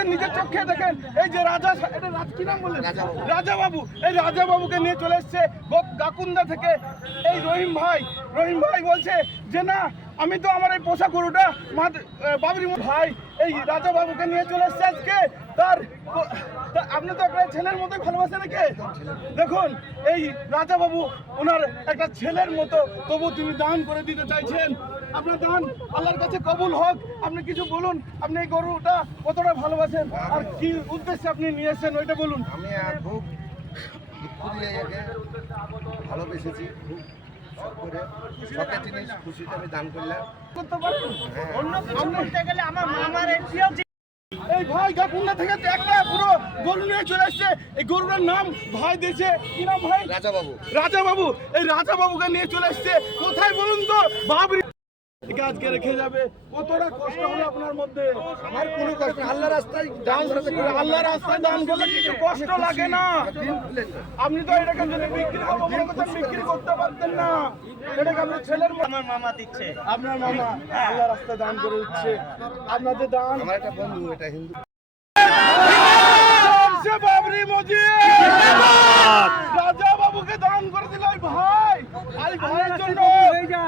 আপনাদের নিজের চোখে দেখেন এই যে রাজা, এটা কি নাম বললেন, রাজা বাবু, এই রাজা বাবুকে নিয়ে চলে এসছে গাকুন্দা থেকে এই রহিম ভাই বলছে যে না আমি তো আমার এই পোষা গরুটা বাবরি ভাই এই রাজা বাবুকে নিয়ে চলে এসছে আজকে। আপনি তো আপনার ছেলের মতোই ভালোবাসেন নাকি? দেখুন এই রাজা বাবু ওনার একটা ছেলের মতো, তবু তিনি দান করে দিতে চাইছেন। আপনার দান আল্লাহর কাছে কবুল হোক। আপনি কিছু বলুন, আপনি এই গরুটা কতটা ভালোবাসেন আর কি উদ্দেশ্যে আপনি নিয়ে এসেছেন ওইটা বলুন। আমি খুব দুঃখ দিয়ে একে ভালোবেসেছি, খুব শখ করে শখের জিনিস খুশিতে আমি দান করলাম। করতে পারবেন অন্য কিছু করতে গেলে আমার মামার প্রিয় এই ভাই গাকুন্ডা থেকে একটা পুরো গরু নিয়ে চলে এসছে। এই গরুটার নাম ভাই দিয়েছে, কি নাম ভাই? রাজা বাবু। এই রাজা বাবুকে নিয়ে চলে এসছে কোথায় বলুন তো? বাবরি আজকে রেখে যাবে। কতটা কষ্ট হলো আপনার মধ্যে? আমার কোনো কষ্ট না, আল্লাহর রাস্তায় আল্লাহর রাস্তায় দান করলে কিছু কষ্ট লাগে না। আপনি তো এটাকে যদি বিক্রি করবো মনে করতেন, বিক্রি করতে পারতেন না। এটাকে আপনার ছেলের আমার মামা দিচ্ছে, আপনার মামা আল্লাহ রাস্তায় দান করে দিচ্ছে। আপনাদের দান আমার একটা বন্ধু, এটা হিন্দু। বাবরি মসজিদ রাজা বাবুকে দান করে দিল ভাই। আর ভাইয়ের জন্য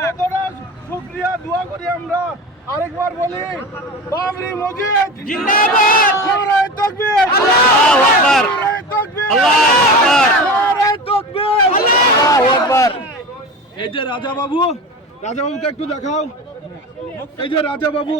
কতটা শুকরিয়া দোয়া করি আমরা। আরেকবার বলি বাবরি মসজিদ জিন্দাবাদ, নারায়ে তাকবীর, আল্লাহু আকবার, নারায়ে তাকবীর, আল্লাহু আকবার, নারায়ে তাকবীর, আল্লাহু আকবার। এই যে রাজা বাবুকে একটু দেখাও। এই যে রাজা বাবু